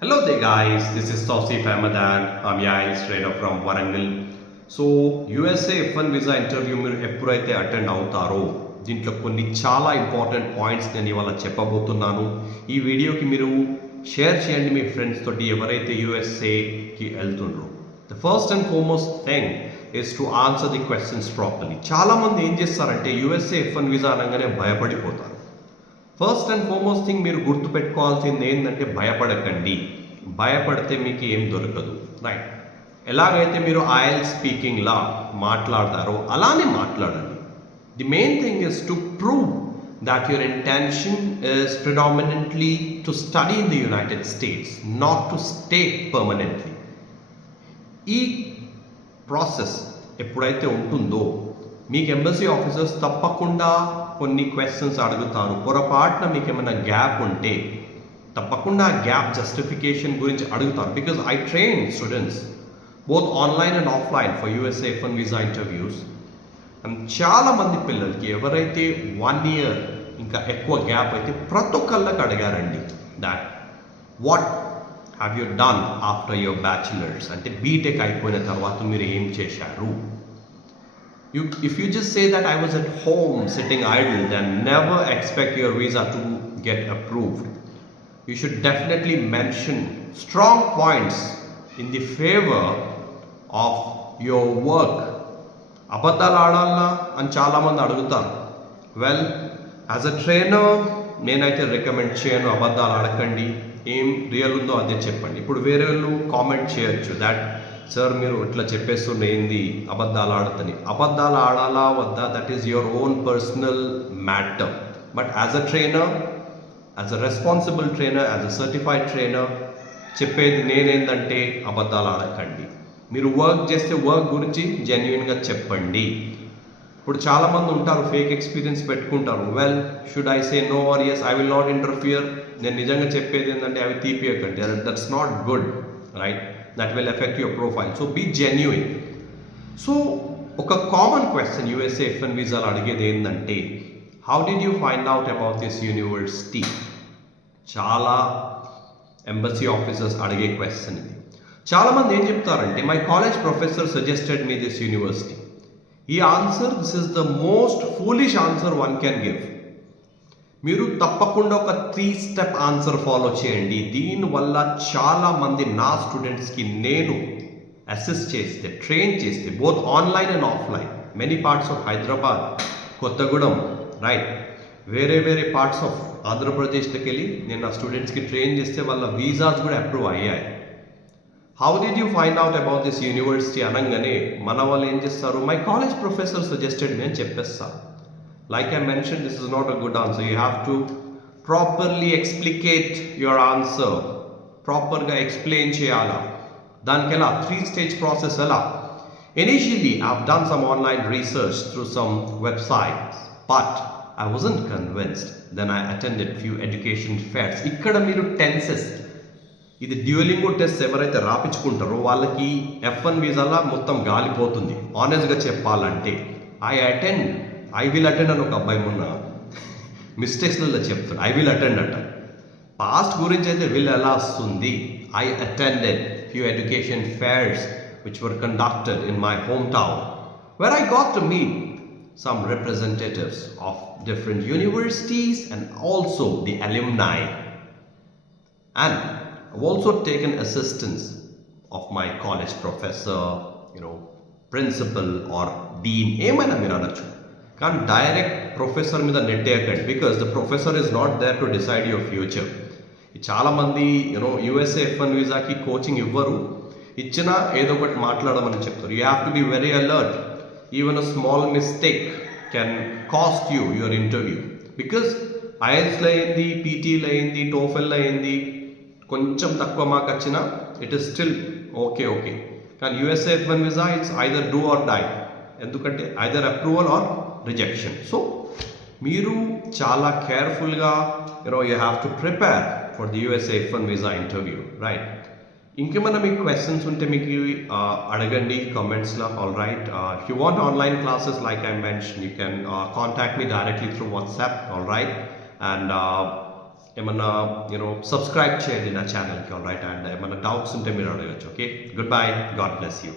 Hello there guys, this is Tausif Ahmedan. I'm Yais trader from Warangal. So USA F1 visa interview మీరు ఎప్పుడైతే అటెండ్ అవుతారో దీంట్లో కొన్ని చాలా ఇంపార్టెంట్ పాయింట్స్ నేను ఇవాళ చెప్పబోతున్నాను. ఈ వీడియోకి మీరు షేర్ చేయండి మీ ఫ్రెండ్స్ తోటి ఎవరైతే యుఎస్ఏకి వెళ్తుండ్రో. The first and foremost thing is to answer the questions properly. చాలామంది ఏం చేస్తారంటే యుఎస్ఏ F1 వీసా అనగానే భయపడిపోతారు. ఫస్ట్ అండ్ ఫార్మోస్ట్ థింగ్ మీరు గుర్తుపెట్టుకోవాల్సింది ఏంటంటే భయపడకండి. భయపడితే మీకు ఏం దొరకదు, రైట్? ఎలాగైతే మీరు ఐఎల్స్ స్పీకింగ్లా మాట్లాడతారో అలానే మాట్లాడండి. The main thing is to prove that your intention is predominantly to study in the United States, not to stay permanently. ఈ ప్రాసెస్ ఎప్పుడైతే ఉంటుందో మీకు ఎంబసీ ఆఫీసర్స్ తప్పకుండా కొన్ని క్వశ్చన్స్ అడుగుతారు. పొరపాటున మీకు ఏమైనా గ్యాప్ ఉంటే తప్పకుండా ఆ గ్యాప్ జస్టిఫికేషన్ గురించి అడుగుతారు. Because I train students both online and offline for USA F1 visa interviews. And చాలామంది పిల్లలకి ఎవరైతే 1 year ఇంకా ఎక్కువ గ్యాప్ అయితే ప్రతి ఒక్కళ్ళకి అడిగారండి that what have you done after your bachelors, అంటే బీటెక్ అయిపోయిన తర్వాత మీరు ఏం చేశారు. If you just say that I was at home sitting idle, then never expect your visa to get approved. You should definitely mention strong points in the favor of your work. అబద్ధాలు ఆడాలా అని చాలామంది అడుగుతారు. Well, as a trainer నేనైతే రికమెండ్ చేయను, అబద్ధాలు ఆడకండి. ఏం రియల్ ఉందో అదే చెప్పండి. ఇప్పుడు వేరే వాళ్ళు కామెంట్ చేయొచ్చు దాట్ సార్ మీరు ఇట్లా చెప్పేస్తుండే ఏంది అబద్ధాలు ఆడతని. అబద్ధాలు ఆడాలా వద్దా that is your own personal matter. But as a trainer, as a responsible trainer, as a certified trainer చెప్పేది నేనేందంటే అబద్ధాలు ఆడకండి. మీరు వర్క్ చేస్తే వర్క్ గురించి జెన్యున్గా చెప్పండి. ఇప్పుడు చాలామంది ఉంటారు ఫేక్ ఎక్స్పీరియన్స్ పెట్టుకుంటారు. Well, should I say no or yes, I will not interfere. నేను నిజంగా చెప్పేది ఏంటంటే అవి తీపియకండి. That's not good, right? That will effect your profile. So be genuine. So ఒక కామన్ క్వశ్చన్ యూఎస్ఏ F1 వీసాలు అడిగేది ఏంటంటే how did you find out about this university. చాలా ఎంబసీ ఆఫీసర్స్ అడిగే క్వశ్చన్ ఇది. చాలామంది ఏం చెప్తారంటే my college professor suggested me this university. ఈ answer, this is the most foolish answer one can give. మీరు తప్పకుండా ఒక 3-step ఆన్సర్ ఫాలో చేయండి. దీనివల్ల చాలామంది నా స్టూడెంట్స్కి నేను అసిస్ట్ చేస్తే, ట్రైన్ చేస్తే, both online and offline, many parts of Hyderabad, Kothagudem, రైట్, వేరే వేరే పార్ట్స్ ఆఫ్ ఆంధ్రప్రదేశ్కి వెళ్ళి నేను నా స్టూడెంట్స్కి ట్రైన్ చేస్తే వాళ్ళ వీసాస్ కూడా అప్రూవ్ అయ్యాయి. How did you find out about this university అనగానే మన వాళ్ళు ఏం చేస్తారు, మై కాలేజ్ ప్రొఫెసర్ సజెస్టెడ్ మీ అని చెప్పేస్తారు. Like I mentioned, this is not a good answer. You have to properly explicate your answer. Properగా explain చేయాలా. దానికి ఎలా 3-stage process ఎలా. Initially, I've done some online research through some websites, but I wasn't convinced. Then I attended few education fairs. ఇక్కడ మీరు టెన్సెస్, ఇది Duolingo test ఎవరైతే రాపించుకుంటారో వాళ్ళకి F1 వీసాలా మొత్తం గాలిపోతుంది. ఆనెస్ట్గా చెప్పాలంటే ఐ విల్ అటెండ్ అని ఒక అబ్బాయి మొన్న మిస్టేక్స్లలో చెప్తాడు. ఐ విల్ అటెండ్ అంట. పాస్ట్ గురించి అయితే విల్ ఎలా వస్తుంది. I attended few education fares which were conducted in my home town where I got to meet some representatives of different universities and also the alumni. And I've also taken assistance of my college professor, principal or dean, ఏమైనా మీరు అనొచ్చు. కానీ direct professor మీద నెట్టేయకండి. Because the professor is not there to decide your future. చాలామంది USA F1 వీసాకి coaching ఇవ్వరు, ఇచ్చినా ఏదో ఒకటి మాట్లాడమని చెప్తారు. You have to be very alert. Even a small mistake can cost you your interview. Because ఐఎల్స్లో అయింది, పీటీలో అయింది, టోఫెల్లో అయింది, కొంచెం తక్కువ మార్క్ వచ్చినా ఇట్ ఈస్ స్టిల్ ఓకే. కానీ USA F1 visa it's either do or die. ఎందుకంటే either approval or rejection. So మీరు చాలా కేర్ఫుల్గా you have to prepare for the USA F1 visa interview, right? ఇంకేమైనా మీకు క్వశ్చన్స్ ఉంటే మీకు అడగండి కామెంట్స్లో. All right, if you want online classes like I mention, you can contact me directly through WhatsApp. All right, and ఏమన్నా సబ్స్క్రైబ్ చేయండి నా ఛానల్కి. ఆల్ రైట్, అండ్ ఏమన్నా డౌట్స్ ఉంటే మీరు అడగచ్చు. Okay, good bye, God bless you.